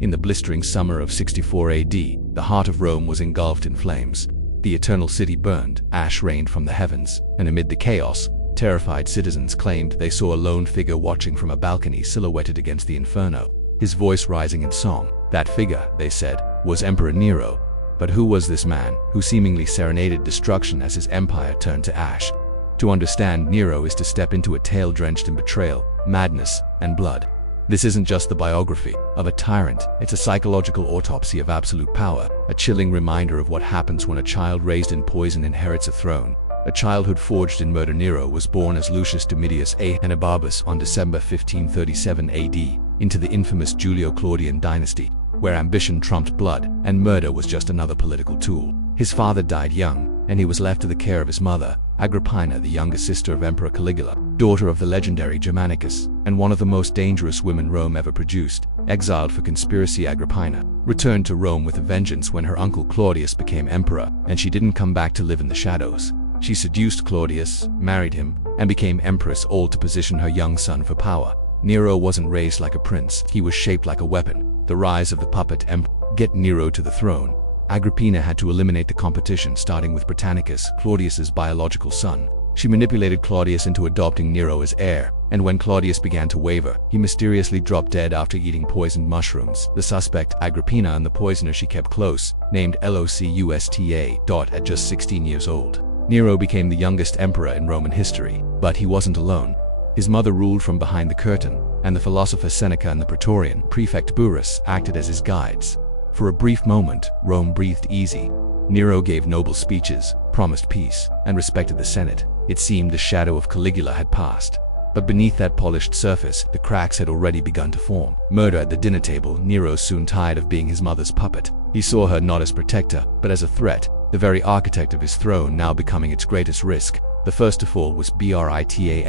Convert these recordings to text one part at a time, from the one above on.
In the blistering summer of 64 AD, the heart of Rome was engulfed in flames. The eternal city burned, ash rained from the heavens, and amid the chaos, terrified citizens claimed they saw a lone figure watching from a balcony silhouetted against the inferno, his voice rising in song. That figure, they said, was Emperor Nero. But who was this man, who seemingly serenaded destruction as his empire turned to ash? To understand Nero is to step into a tale drenched in betrayal, madness, and blood. This isn't just the biography of a tyrant, it's a psychological autopsy of absolute power, a chilling reminder of what happens when a child raised in poison inherits a throne. A childhood forged in murder. Nero was born as Lucius Domitius Ahenobarbus on December 1537 AD, into the infamous Julio-Claudian dynasty, where ambition trumped blood, and murder was just another political tool. His father died young, and he was left to the care of his mother, Agrippina, the younger sister of Emperor Caligula, daughter of the legendary Germanicus, and one of the most dangerous women Rome ever produced. Exiled for conspiracy, Agrippina returned to Rome with a vengeance when her uncle Claudius became emperor, and she didn't come back to live in the shadows. She seduced Claudius, married him, and became empress, all to position her young son for power. Nero wasn't raised like a prince, he was shaped like a weapon. The rise of the puppet emperor. Get Nero to the throne. Agrippina had to eliminate the competition, starting with Britannicus, Claudius's biological son. She manipulated Claudius into adopting Nero as heir, and when Claudius began to waver, he mysteriously dropped dead after eating poisoned mushrooms. The suspect, Agrippina, and the poisoner she kept close, named Locusta. At just 16 years old, Nero became the youngest emperor in Roman history. But he wasn't alone. His mother ruled from behind the curtain, and the philosopher Seneca and the Praetorian prefect Burrus acted as his guides. For a brief moment, Rome breathed easy. Nero gave noble speeches, promised peace, and respected the Senate. It seemed the shadow of Caligula had passed. But beneath that polished surface, the cracks had already begun to form. Murder at the dinner table. Nero soon tired of being his mother's puppet. He saw her not as protector, but as a threat, the very architect of his throne now becoming its greatest risk. The first to fall was Britannicus.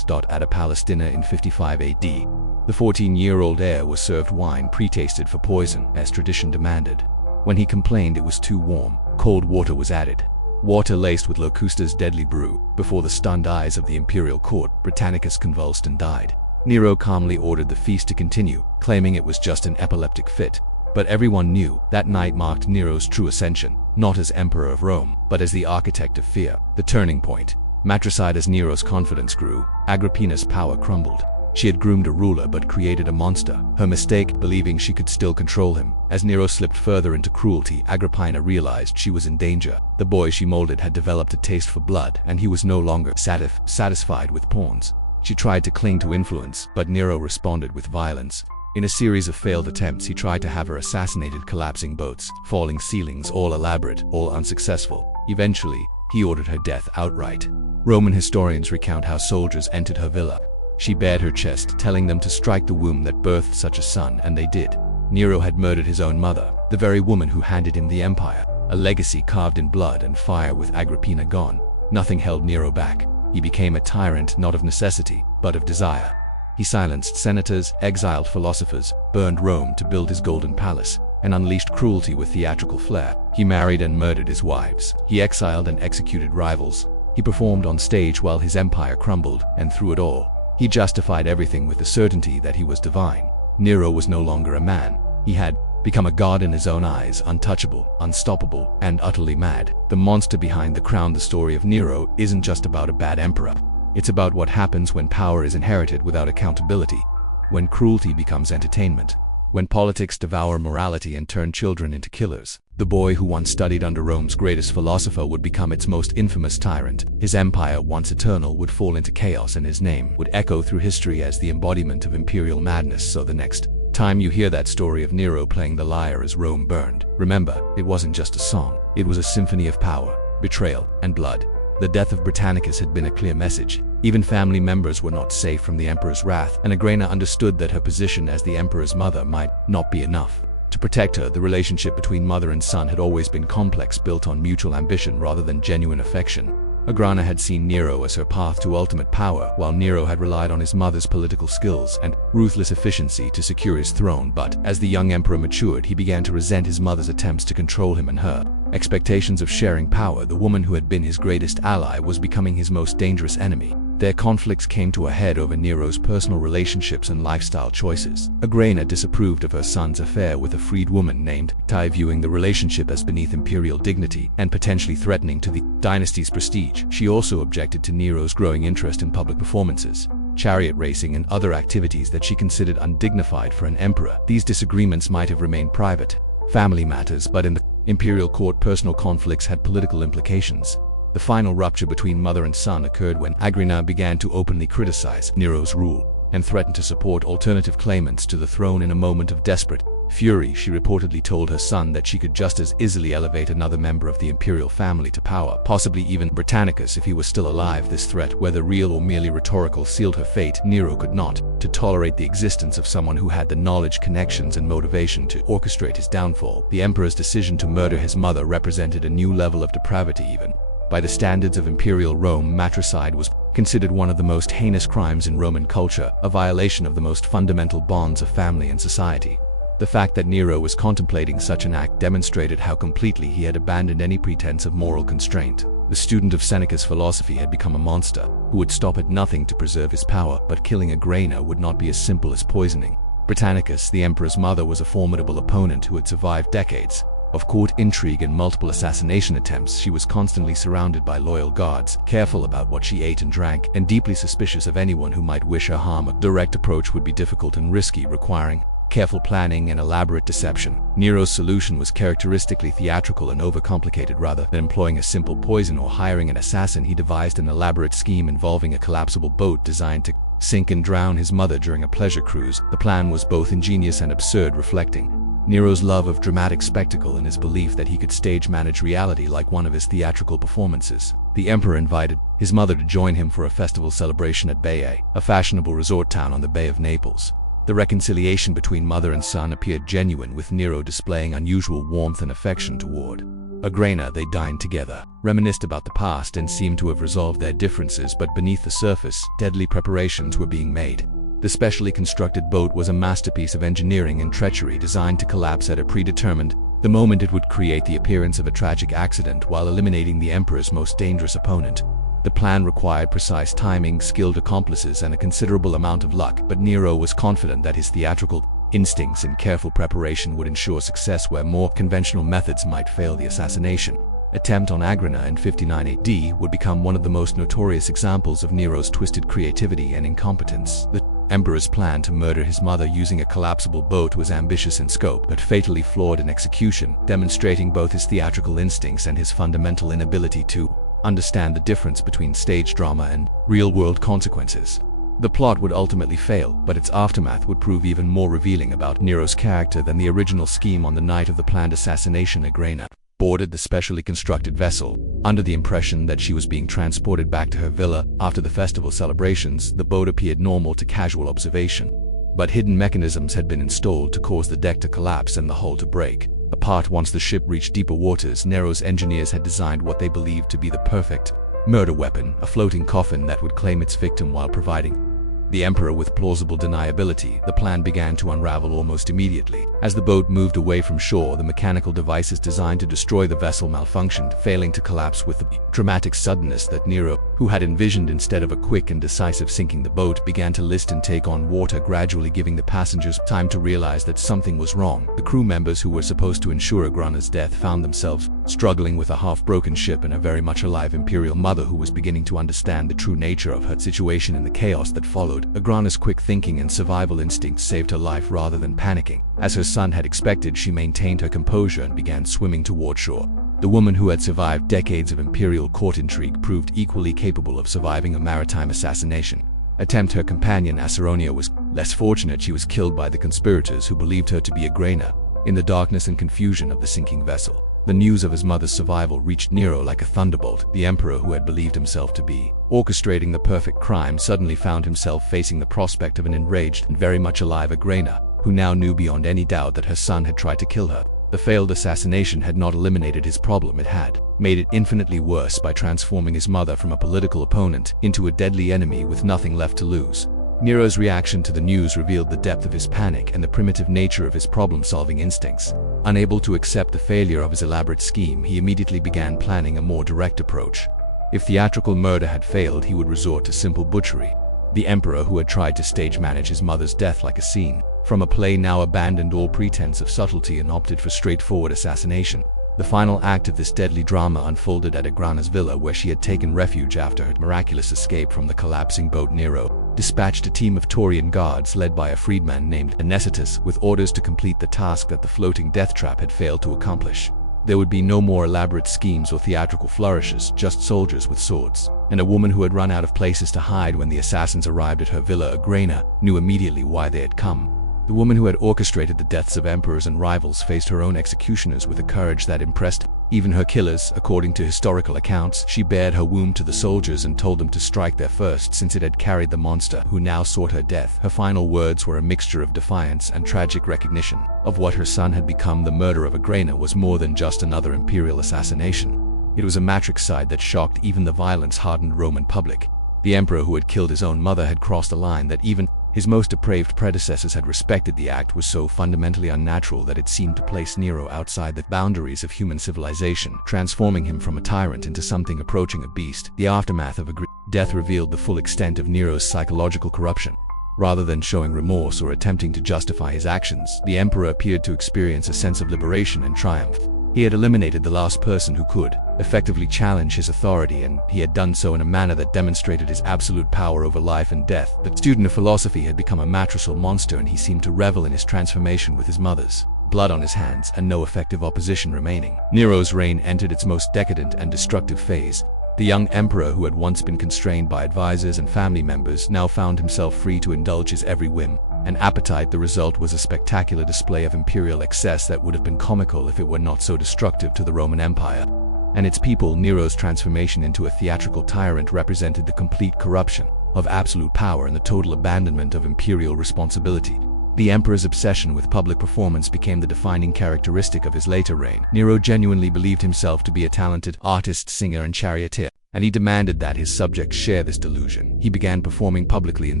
At a palace dinner in 55 AD. The 14-year-old heir was served wine pre-tasted for poison, as tradition demanded. When he complained it was too warm, cold water was added. Water laced with Locusta's deadly brew. Before the stunned eyes of the imperial court, Britannicus convulsed and died. Nero calmly ordered the feast to continue, claiming it was just an epileptic fit. But everyone knew that night marked Nero's true ascension, not as emperor of Rome, but as the architect of fear. The turning point. Matricide. As Nero's confidence grew, Agrippina's power crumbled. She had groomed a ruler but created a monster. Her mistake, believing she could still control him. As Nero slipped further into cruelty, Agrippina realized she was in danger. The boy she molded had developed a taste for blood, and he was no longer satisfied with pawns. She tried to cling to influence, but Nero responded with violence. In a series of failed attempts, he tried to have her assassinated. Collapsing boats, falling ceilings, all elaborate, all unsuccessful. Eventually, he ordered her death outright. Roman historians recount how soldiers entered her villa. She bared her chest, telling them to strike the womb that birthed such a son, and they did. Nero had murdered his own mother, the very woman who handed him the empire. A legacy carved in blood and fire. With Agrippina gone, nothing held Nero back. He became a tyrant not of necessity, but of desire. He silenced senators, exiled philosophers, burned Rome to build his golden palace, and unleashed cruelty with theatrical flair. He married and murdered his wives. He exiled and executed rivals. He performed on stage while his empire crumbled, and through it all, he justified everything with the certainty that he was divine. Nero was no longer a man. He had become a god in his own eyes, untouchable, unstoppable, and utterly mad. The monster behind the crown. The story of Nero isn't just about a bad emperor. It's about what happens when power is inherited without accountability, when cruelty becomes entertainment, when politics devour morality and turn children into killers. The boy who once studied under Rome's greatest philosopher would become its most infamous tyrant. His empire, once eternal, would fall into chaos, and his name would echo through history as the embodiment of imperial madness. So the next time you hear that story of Nero playing the lyre as Rome burned, remember, it wasn't just a song. It was a symphony of power, betrayal, and blood. The death of Britannicus had been a clear message. Even family members were not safe from the emperor's wrath, and Agripina understood that her position as the emperor's mother might not be enough. To protect her, the relationship between mother and son had always been complex, built on mutual ambition rather than genuine affection. Agripina had seen Nero as her path to ultimate power, while Nero had relied on his mother's political skills and ruthless efficiency to secure his throne. But as the young emperor matured, he began to resent his mother's attempts to control him and her expectations of sharing power. The woman who had been his greatest ally was becoming his most dangerous enemy. Their conflicts came to a head over Nero's personal relationships and lifestyle choices. Agrena disapproved of her son's affair with a freed woman named Tai, viewing the relationship as beneath imperial dignity and potentially threatening to the dynasty's prestige. She also objected to Nero's growing interest in public performances, chariot racing, and other activities that she considered undignified for an emperor. These disagreements might have remained private family matters, but in the imperial court, personal conflicts had political implications. The final rupture between mother and son occurred when Agrena began to openly criticize Nero's rule and threatened to support alternative claimants to the throne. In a moment of desperate fury, she reportedly told her son that she could just as easily elevate another member of the imperial family to power, possibly even Britannicus if he was still alive. This threat, whether real or merely rhetorical, sealed her fate. Nero could not tolerate the existence of someone who had the knowledge, connections, and motivation to orchestrate his downfall. The emperor's decision to murder his mother represented a new level of depravity. Even by the standards of imperial Rome, matricide was considered one of the most heinous crimes in Roman culture, a violation of the most fundamental bonds of family and society. The fact that Nero was contemplating such an act demonstrated how completely he had abandoned any pretense of moral constraint. The student of Seneca's philosophy had become a monster who would stop at nothing to preserve his power, but killing Agrena would not be as simple as poisoning. Britannicus, the emperor's mother, was a formidable opponent who had survived decades of court intrigue and multiple assassination attempts. She was constantly surrounded by loyal guards, careful about what she ate and drank, and deeply suspicious of anyone who might wish her harm. A direct approach would be difficult and risky, requiring careful planning and elaborate deception. Nero's solution was characteristically theatrical and overcomplicated. Rather than employing a simple poison or hiring an assassin, he devised an elaborate scheme involving a collapsible boat designed to sink and drown his mother during a pleasure cruise. The plan was both ingenious and absurd, reflecting Nero's love of dramatic spectacle and his belief that he could stage manage reality like one of his theatrical performances. The emperor invited his mother to join him for a festival celebration at Baiae, a fashionable resort town on the Bay of Naples. The reconciliation between mother and son appeared genuine, with Nero displaying unusual warmth and affection toward Agrena. They dined together, reminisced about the past, and seemed to have resolved their differences, but beneath the surface, deadly preparations were being made. The specially constructed boat was a masterpiece of engineering and treachery, designed to collapse at a predetermined the moment. It would create the appearance of a tragic accident while eliminating the emperor's most dangerous opponent. The plan required precise timing, skilled accomplices, and a considerable amount of luck, but Nero was confident that his theatrical instincts and careful preparation would ensure success where more conventional methods might fail. The assassination attempt on Agrena in 59 AD would become one of the most notorious examples of Nero's twisted creativity and incompetence. The emperor's plan to murder his mother using a collapsible boat was ambitious in scope, but fatally flawed in execution, demonstrating both his theatrical instincts and his fundamental inability to understand the difference between stage drama and real-world consequences. The plot would ultimately fail, but its aftermath would prove even more revealing about Nero's character than the original scheme. On the night of the planned assassination, Agrena boarded the specially constructed vessel, under the impression that she was being transported back to her villa. After the festival celebrations, the boat appeared normal to casual observation, but hidden mechanisms had been installed to cause the deck to collapse and the hull to break apart once the ship reached deeper waters. Nero's engineers had designed what they believed to be the perfect murder weapon, a floating coffin that would claim its victim while providing the emperor with plausible deniability. The plan began to unravel almost immediately. As the boat moved away from shore, the mechanical devices designed to destroy the vessel malfunctioned, failing to collapse with the dramatic suddenness that Nero, who had envisioned. Instead of a quick and decisive sinking, the boat began to list and take on water, gradually giving the passengers time to realize that something was wrong. The crew members who were supposed to ensure Agrena's death found themselves struggling with a half-broken ship and a very much alive imperial mother who was beginning to understand the true nature of her situation. In the chaos that followed, Agrena's quick thinking and survival instincts saved her life rather than panicking. As her son had expected, she maintained her composure and began swimming toward shore. The woman who had survived decades of imperial court intrigue proved equally capable of surviving a maritime assassination attempt. Her companion Acerronia was less fortunate. She was killed by the conspirators who believed her to be Agrena. In the darkness and confusion of the sinking vessel, the news of his mother's survival reached Nero like a thunderbolt. The emperor, who had believed himself to be orchestrating the perfect crime, suddenly found himself facing the prospect of an enraged and very much alive Agrena, who now knew beyond any doubt that her son had tried to kill her. The failed assassination had not eliminated his problem, it had made it infinitely worse by transforming his mother from a political opponent into a deadly enemy with nothing left to lose. Nero's reaction to the news revealed the depth of his panic and the primitive nature of his problem-solving instincts. Unable to accept the failure of his elaborate scheme, he immediately began planning a more direct approach. If theatrical murder had failed, he would resort to simple butchery. The emperor, who had tried to stage manage his mother's death like a scene from a play, now abandoned all pretense of subtlety and opted for straightforward assassination. The final act of this deadly drama unfolded at Agrana's villa, where she had taken refuge after her miraculous escape from the collapsing boat. Nero dispatched a team of Taurian guards led by a freedman named Anesitus with orders to complete the task that the floating death trap had failed to accomplish. There would be no more elaborate schemes or theatrical flourishes, just soldiers with swords. And a woman who had run out of places to hide when the assassins arrived at her villa, Agrana, knew immediately why they had come. The woman who had orchestrated the deaths of emperors and rivals faced her own executioners with a courage that impressed even her killers. According to historical accounts, she bared her womb to the soldiers and told them to strike there first, since it had carried the monster who now sought her death. Her final words were a mixture of defiance and tragic recognition of what her son had become. The murder of Agrana was more than just another imperial assassination. It was a matricide that shocked even the violence-hardened Roman public. The emperor who had killed his own mother had crossed a line that even his most depraved predecessors had respected. The act was so fundamentally unnatural that it seemed to place Nero outside the boundaries of human civilization, transforming him from a tyrant into something approaching a beast. The aftermath of Agrana's death revealed the full extent of Nero's psychological corruption. Rather than showing remorse or attempting to justify his actions, the emperor appeared to experience a sense of liberation and triumph. He had eliminated the last person who could effectively challenge his authority, and he had done so in a manner that demonstrated his absolute power over life and death. The student of philosophy had become a matrical monster, and he seemed to revel in his transformation with his mother's blood on his hands and no effective opposition remaining. Nero's reign entered its most decadent and destructive phase. The young emperor, who had once been constrained by advisors and family members, now found himself free to indulge his every whim and appetite. The result was a spectacular display of imperial excess that would have been comical if it were not so destructive to the Roman Empire and its people. Nero's transformation into a theatrical tyrant represented the complete corruption of absolute power and the total abandonment of imperial responsibility. The emperor's obsession with public performance became the defining characteristic of his later reign. Nero genuinely believed himself to be a talented artist, singer, and charioteer, and he demanded that his subjects share this delusion. He began performing publicly in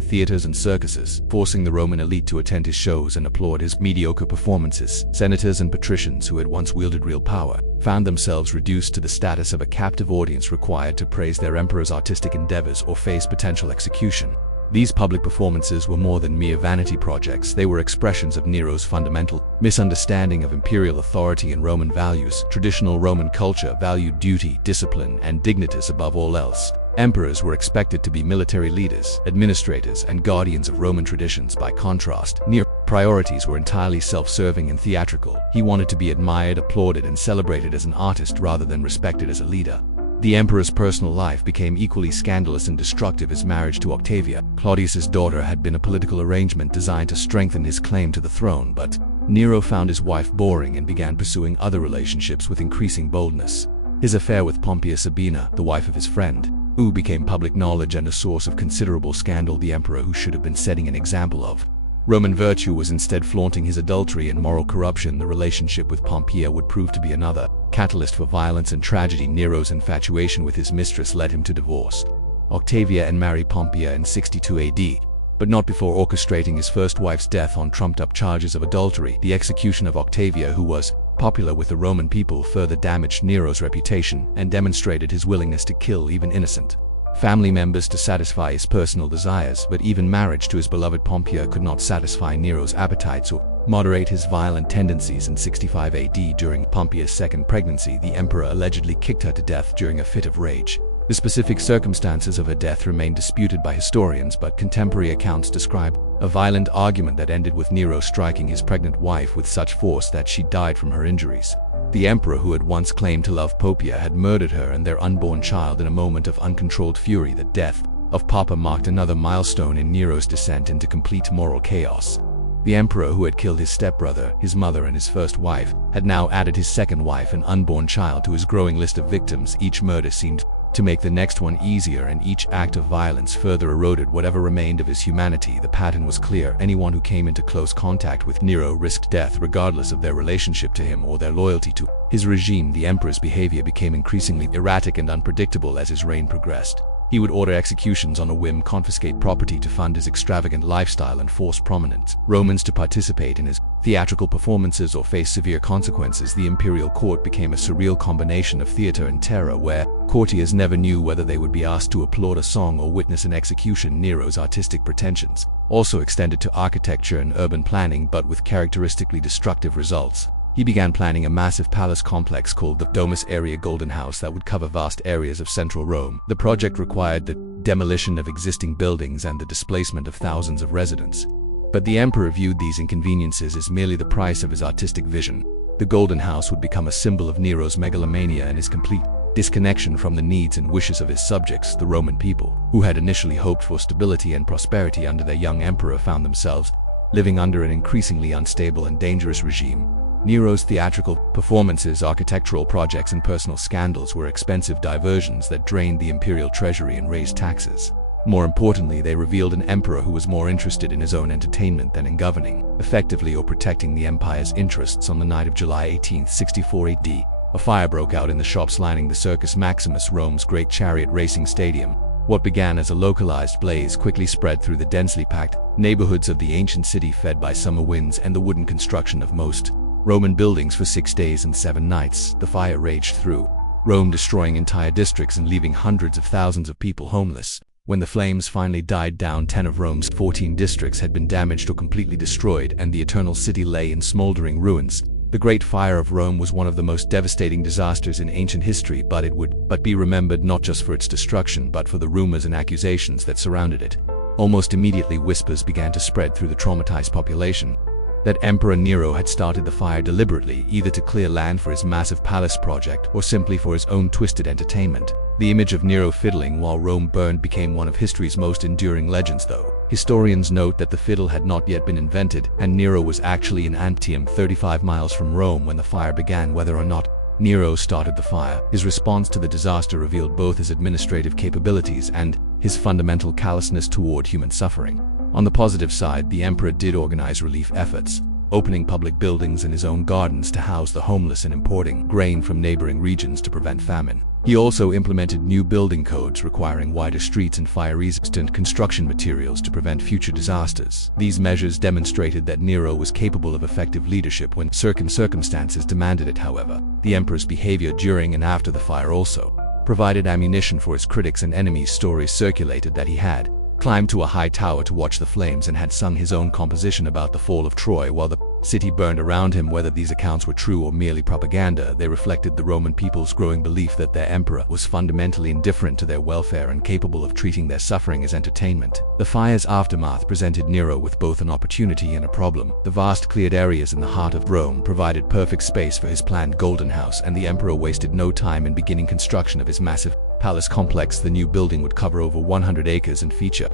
theaters and circuses, forcing the Roman elite to attend his shows and applaud his mediocre performances. Senators and patricians, who had once wielded real power, found themselves reduced to the status of a captive audience, required to praise their emperor's artistic endeavors or face potential execution. These public performances were more than mere vanity projects. They were expressions of Nero's fundamental misunderstanding of imperial authority and Roman values. Traditional Roman culture valued duty, discipline, and dignitas above all else. Emperors were expected to be military leaders, administrators, and guardians of Roman traditions. By contrast, Nero's priorities were entirely self-serving and theatrical. He wanted to be admired, applauded, and celebrated as an artist rather than respected as a leader. The emperor's personal life became equally scandalous and destructive. His marriage to Octavia, Claudius's daughter, had been a political arrangement designed to strengthen his claim to the throne, but Nero found his wife boring and began pursuing other relationships with increasing boldness. His affair with Pompeia Sabina, the wife of his friend, who became public knowledge and a source of considerable scandal. The emperor, who should have been setting an example of Roman virtue, was instead flaunting his adultery and moral corruption. The relationship with Pompeia would prove to be another catalyst for violence and tragedy. Nero's infatuation with his mistress led him to divorce Octavia and marry Pompeia in 62 AD, but not before orchestrating his first wife's death on trumped-up charges of adultery. The execution of Octavia, who was popular with the Roman people, further damaged Nero's reputation and demonstrated his willingness to kill even innocent family members to satisfy his personal desires. But even marriage to his beloved Pompeia could not satisfy Nero's appetites or moderate his violent tendencies. In 65 AD, during Pompeia's second pregnancy, the emperor allegedly kicked her to death during a fit of rage. The specific circumstances of her death remain disputed by historians, but contemporary accounts describe a violent argument that ended with Nero striking his pregnant wife with such force that she died from her injuries. The emperor, who had once claimed to love Poppaea, had murdered her and their unborn child in a moment of uncontrolled fury. The death of Papa marked another milestone in Nero's descent into complete moral chaos. The emperor, who had killed his stepbrother, his mother, and his first wife, had now added his second wife and unborn child to his growing list of victims. Each murder seemed to make the next one easier, and each act of violence further eroded whatever remained of his humanity. The pattern was clear. Anyone who came into close contact with Nero risked death, regardless of their relationship to him or their loyalty to his regime. The emperor's behavior became increasingly erratic and unpredictable as his reign progressed. He would order executions on a whim, confiscate property to fund his extravagant lifestyle, and force prominent Romans to participate in his theatrical performances or face severe consequences. The imperial court became a surreal combination of theater and terror, where courtiers never knew whether they would be asked to applaud a song or witness an execution. Nero's artistic pretensions also extended to architecture and urban planning, but with characteristically destructive results. He began planning a massive palace complex called the Domus Area Golden House that would cover vast areas of central Rome. The project required the demolition of existing buildings and the displacement of thousands of residents. But the emperor viewed these inconveniences as merely the price of his artistic vision. The Golden House would become a symbol of Nero's megalomania and his complete disconnection from the needs and wishes of his subjects. The Roman people, who had initially hoped for stability and prosperity under their young emperor, found themselves living under an increasingly unstable and dangerous regime. Nero's theatrical performances, architectural projects, and personal scandals were expensive diversions that drained the imperial treasury and raised taxes. More importantly, they revealed an emperor who was more interested in his own entertainment than in governing effectively or protecting the empire's interests. On the night of July 18, 64 AD, a fire broke out in the shops lining the Circus Maximus, Rome's great chariot racing stadium. What began as a localized blaze quickly spread through the densely packed neighborhoods of the ancient city, fed by summer winds and the wooden construction of most Roman buildings. For 6 days and 7 nights, the fire raged through Rome, destroying entire districts and leaving hundreds of thousands of people homeless. When the flames finally died down, 10 of Rome's 14 districts had been damaged or completely destroyed, and the eternal city lay in smoldering ruins. The Great Fire of Rome was one of the most devastating disasters in ancient history, but it would be remembered not just for its destruction, but for the rumors and accusations that surrounded it. Almost immediately, whispers began to spread through the traumatized population that Emperor Nero had started the fire deliberately, either to clear land for his massive palace project or simply for his own twisted entertainment. The image of Nero fiddling while Rome burned became one of history's most enduring legends, though historians note that the fiddle had not yet been invented, and Nero was actually in Antium, 35 miles from Rome, when the fire began. Whether or not Nero started the fire, his response to the disaster revealed both his administrative capabilities and his fundamental callousness toward human suffering. On the positive side, the emperor did organize relief efforts, opening public buildings and his own gardens to house the homeless and importing grain from neighboring regions to prevent famine. He also implemented new building codes requiring wider streets and fire-resistant construction materials to prevent future disasters. These measures demonstrated that Nero was capable of effective leadership when certain circumstances demanded it. However, the emperor's behavior during and after the fire also provided ammunition for his critics and enemies. Stories circulated that he had climbed to a high tower to watch the flames and had sung his own composition about the fall of Troy while the city burned around him. Whether these accounts were true or merely propaganda, they reflected the Roman people's growing belief that their emperor was fundamentally indifferent to their welfare and capable of treating their suffering as entertainment. The fire's aftermath presented Nero with both an opportunity and a problem. The vast cleared areas in the heart of Rome provided perfect space for his planned Golden House, and the emperor wasted no time in beginning construction of his massive palace complex. The new building would cover over 100 acres and feature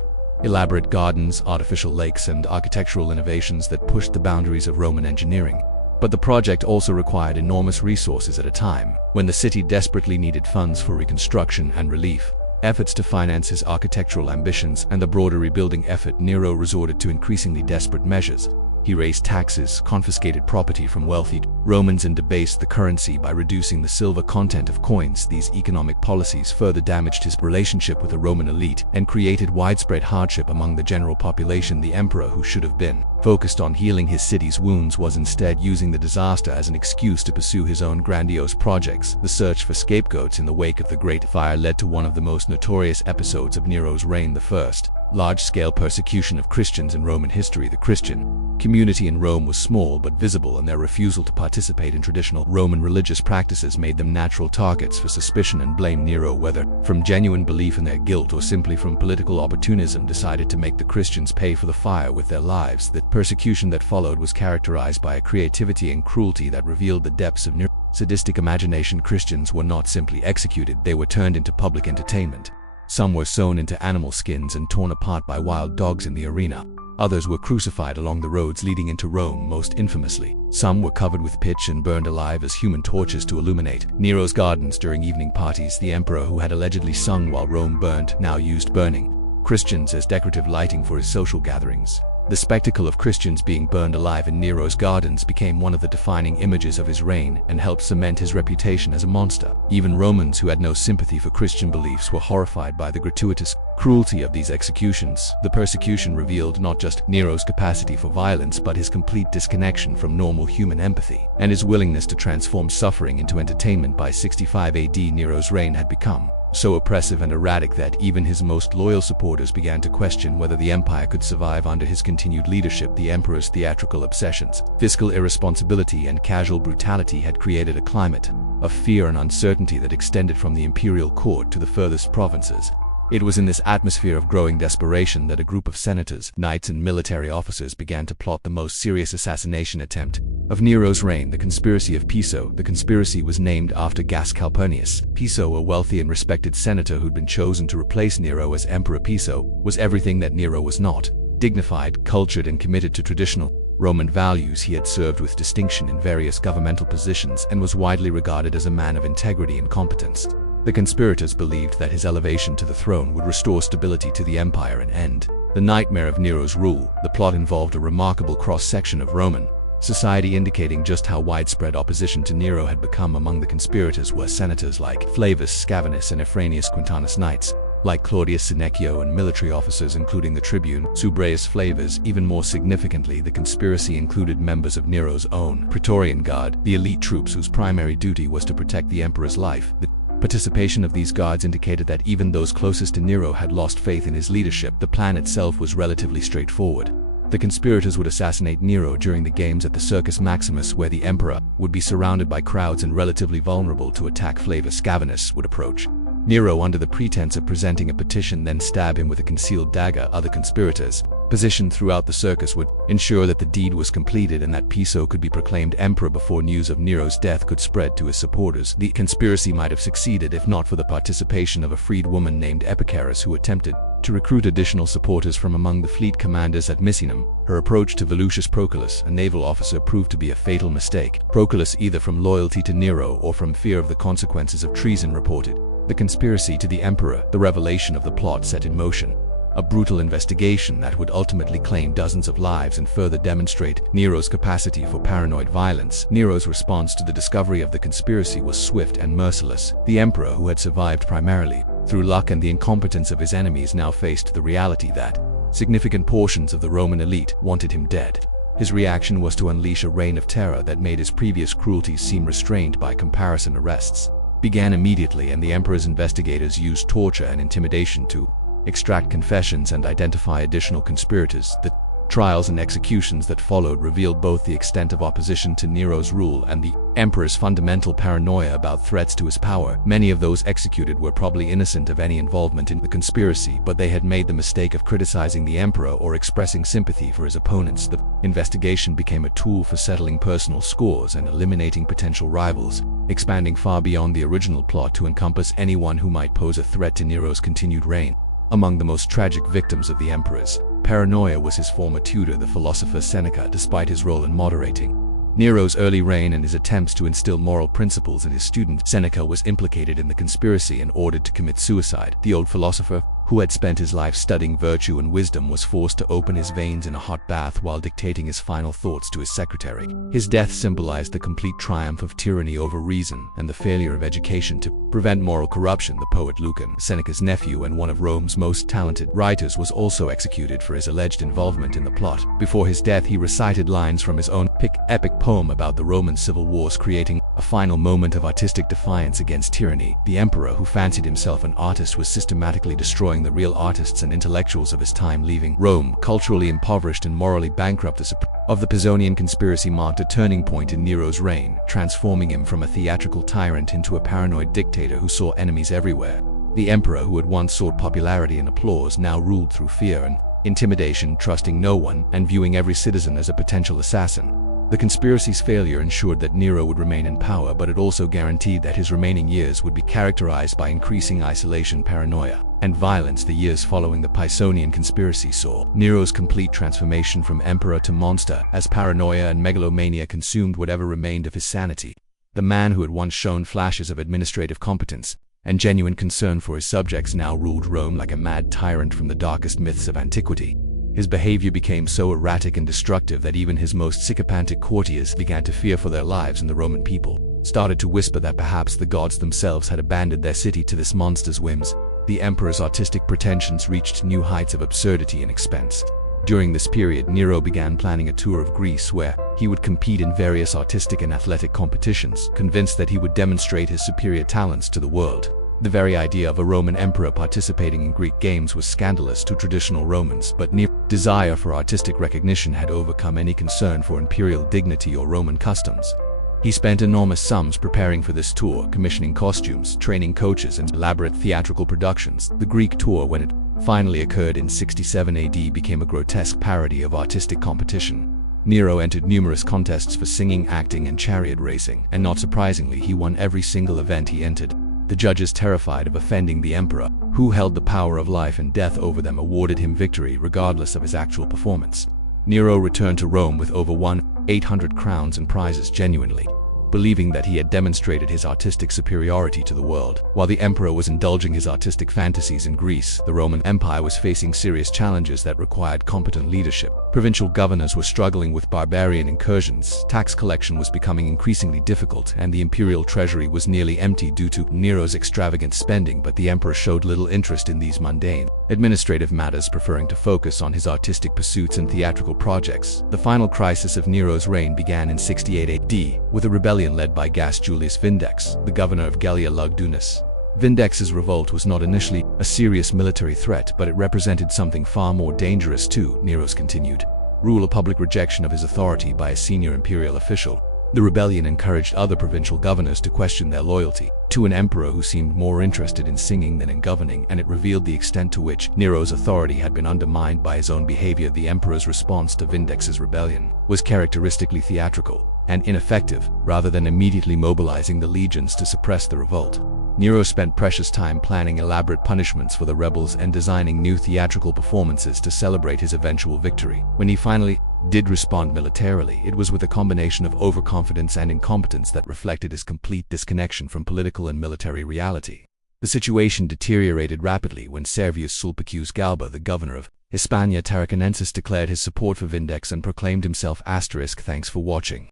elaborate gardens, artificial lakes, and architectural innovations that pushed the boundaries of Roman engineering. But the project also required enormous resources at a time when the city desperately needed funds for reconstruction and relief. Efforts to finance his architectural ambitions and the broader rebuilding effort, Nero resorted to increasingly desperate measures. He raised taxes, confiscated property from wealthy Romans, and debased the currency by reducing the silver content of coins. These economic policies further damaged his relationship with the Roman elite and created widespread hardship among the general population. The emperor, who should have been focused on healing his city's wounds, was instead using the disaster as an excuse to pursue his own grandiose projects. The search for scapegoats in the wake of the Great Fire led to one of the most notorious episodes of Nero's reign, the first large-scale persecution of Christians in Roman history. The Christian community in Rome was small but visible, and their refusal to participate in traditional Roman religious practices made them natural targets for suspicion and blame. Nero, whether from genuine belief in their guilt or simply from political opportunism, decided to make the Christians pay for the fire with their lives. The persecution that followed was characterized by a creativity and cruelty that revealed the depths of Nero's sadistic imagination. Christians were not simply executed, they were turned into public entertainment. Some were sewn into animal skins and torn apart by wild dogs in the arena. Others were crucified along the roads leading into Rome. Most infamously, some were covered with pitch and burned alive as human torches to illuminate Nero's gardens during evening parties. The emperor, who had allegedly sung while Rome burned, now used burning Christians as decorative lighting for his social gatherings. The spectacle of Christians being burned alive in Nero's gardens became one of the defining images of his reign and helped cement his reputation as a monster. Even Romans who had no sympathy for Christian beliefs were horrified by the gratuitous cruelty of these executions. The persecution revealed not just Nero's capacity for violence but his complete disconnection from normal human empathy, and his willingness to transform suffering into entertainment. By 65 AD, Nero's reign had become so oppressive and erratic that even his most loyal supporters began to question whether the empire could survive under his continued leadership. The emperor's theatrical obsessions, fiscal irresponsibility, and casual brutality had created a climate of fear and uncertainty that extended from the imperial court to the furthest provinces. It was in this atmosphere of growing desperation that a group of senators, knights, and military officers began to plot the most serious assassination attempt of Nero's reign, the conspiracy of Piso. The conspiracy was named after Gaius Calpurnius. Piso, a wealthy and respected senator who'd been chosen to replace Nero as emperor. Piso was everything that Nero was not: dignified, cultured, and committed to traditional Roman values. He had served with distinction in various governmental positions and was widely regarded as a man of integrity and competence. The conspirators believed that his elevation to the throne would restore stability to the empire and end the nightmare of Nero's rule. The plot involved a remarkable cross-section of Roman society, indicating just how widespread opposition to Nero had become. Among the conspirators were senators like Flavius Scavenus and Ephraenius Quintanus, knights like Claudius Senecio, and military officers including the tribune Subrius Flavus. Even more significantly, the conspiracy included members of Nero's own Praetorian Guard, the elite troops whose primary duty was to protect the emperor's life. The participation of these guards indicated that even those closest to Nero had lost faith in his leadership. The plan itself was relatively straightforward. The conspirators would assassinate Nero during the games at the Circus Maximus, where the emperor would be surrounded by crowds and relatively vulnerable to attack. Flavius Scavenus would approach Nero under the pretense of presenting a petition, then stab him with a concealed dagger. Other conspirators, positioned throughout the circus, would ensure that the deed was completed and that Piso could be proclaimed emperor before news of Nero's death could spread to his supporters. The conspiracy might have succeeded if not for the participation of a freed woman named Epicharis, who attempted to recruit additional supporters from among the fleet commanders at Misenum. Her approach to Volusius Proclus, a naval officer, proved to be a fatal mistake. Proclus, either from loyalty to Nero or from fear of the consequences of treason, reported the conspiracy to the emperor. The revelation of the plot set in motion a brutal investigation that would ultimately claim dozens of lives and further demonstrate Nero's capacity for paranoid violence. Nero's response to the discovery of the conspiracy was swift and merciless. The emperor, who had survived primarily through luck and the incompetence of his enemies, now faced the reality that significant portions of the Roman elite wanted him dead. His reaction was to unleash a reign of terror that made his previous cruelties seem restrained by comparison. Arrests began immediately, and the emperor's investigators used torture and intimidation to extract confessions and identify additional conspirators. The trials and executions that followed revealed both the extent of opposition to Nero's rule and the emperor's fundamental paranoia about threats to his power. Many of those executed were probably innocent of any involvement in the conspiracy, but they had made the mistake of criticizing the emperor or expressing sympathy for his opponents. The investigation became a tool for settling personal scores and eliminating potential rivals, expanding far beyond the original plot to encompass anyone who might pose a threat to Nero's continued reign. Among the most tragic victims of the emperor's paranoia was his former tutor, the philosopher Seneca. Despite his role in moderating Nero's early reign and his attempts to instill moral principles in his student, Seneca was implicated in the conspiracy and ordered to commit suicide. The old philosopher, who had spent his life studying virtue and wisdom, was forced to open his veins in a hot bath while dictating his final thoughts to his secretary. His death symbolized the complete triumph of tyranny over reason and the failure of education to prevent moral corruption. The poet Lucan, Seneca's nephew and one of Rome's most talented writers, was also executed for his alleged involvement in the plot. Before his death, he recited lines from his own epic poem about the Roman civil wars, creating a final moment of artistic defiance against tyranny. The emperor, who fancied himself an artist, was systematically destroying the real artists and intellectuals of his time, leaving Rome culturally impoverished and morally bankrupt. The Pisonian conspiracy marked a turning point in Nero's reign, transforming him from a theatrical tyrant into a paranoid dictator who saw enemies everywhere. The emperor, who had once sought popularity and applause, now ruled through fear and intimidation, trusting no one and viewing every citizen as a potential assassin. The conspiracy's failure ensured that Nero would remain in power, but it also guaranteed that his remaining years would be characterized by increasing isolation, paranoia, and violence. The years following the Pisonian conspiracy saw Nero's complete transformation from emperor to monster, as paranoia and megalomania consumed whatever remained of his sanity. The man who had once shown flashes of administrative competence and genuine concern for his subjects now ruled Rome like a mad tyrant from the darkest myths of antiquity. His behavior became so erratic and destructive that even his most sycophantic courtiers began to fear for their lives, and the Roman people started to whisper that perhaps the gods themselves had abandoned their city to this monster's whims. The emperor's artistic pretensions reached new heights of absurdity and expense. During this period, Nero began planning a tour of Greece where he would compete in various artistic and athletic competitions, convinced that he would demonstrate his superior talents to the world. The very idea of a Roman emperor participating in Greek games was scandalous to traditional Romans, but Nero's desire for artistic recognition had overcome any concern for imperial dignity or Roman customs. He spent enormous sums preparing for this tour, commissioning costumes, training coaches, and elaborate theatrical productions. The Greek tour, when it finally occurred in 67 AD, became a grotesque parody of artistic competition. Nero entered numerous contests for singing, acting, and chariot racing, and not surprisingly, he won every single event he entered. The judges, terrified of offending the emperor, who held the power of life and death over them, awarded him victory regardless of his actual performance. Nero returned to Rome with over 1,800 crowns and prizes, genuinely believing that he had demonstrated his artistic superiority to the world. While the emperor was indulging his artistic fantasies in Greece, the Roman Empire was facing serious challenges that required competent leadership. Provincial governors were struggling with barbarian incursions, tax collection was becoming increasingly difficult, and the imperial treasury was nearly empty due to Nero's extravagant spending, but the emperor showed little interest in these mundane administrative matters, preferring to focus on his artistic pursuits and theatrical projects. The final crisis of Nero's reign began in 68 AD, with a rebellion led by Gaius Julius Vindex, the governor of Gallia Lugdunus. Vindex's revolt was not initially a serious military threat, but it represented something far more dangerous too. Nero's continued rule, a public rejection of his authority by a senior imperial official. The rebellion encouraged other provincial governors to question their loyalty to an emperor who seemed more interested in singing than in governing, and it revealed the extent to which Nero's authority had been undermined by his own behavior. The emperor's response to Vindex's rebellion was characteristically theatrical and ineffective. Rather than immediately mobilizing the legions to suppress the revolt, Nero spent precious time planning elaborate punishments for the rebels and designing new theatrical performances to celebrate his eventual victory. When he finally did respond militarily, it was with a combination of overconfidence and incompetence that reflected his complete disconnection from political and military reality. The situation deteriorated rapidly when Servius Sulpicius Galba, the governor of Hispania Tarraconensis, declared his support for Vindex and proclaimed himself *. Thanks for watching.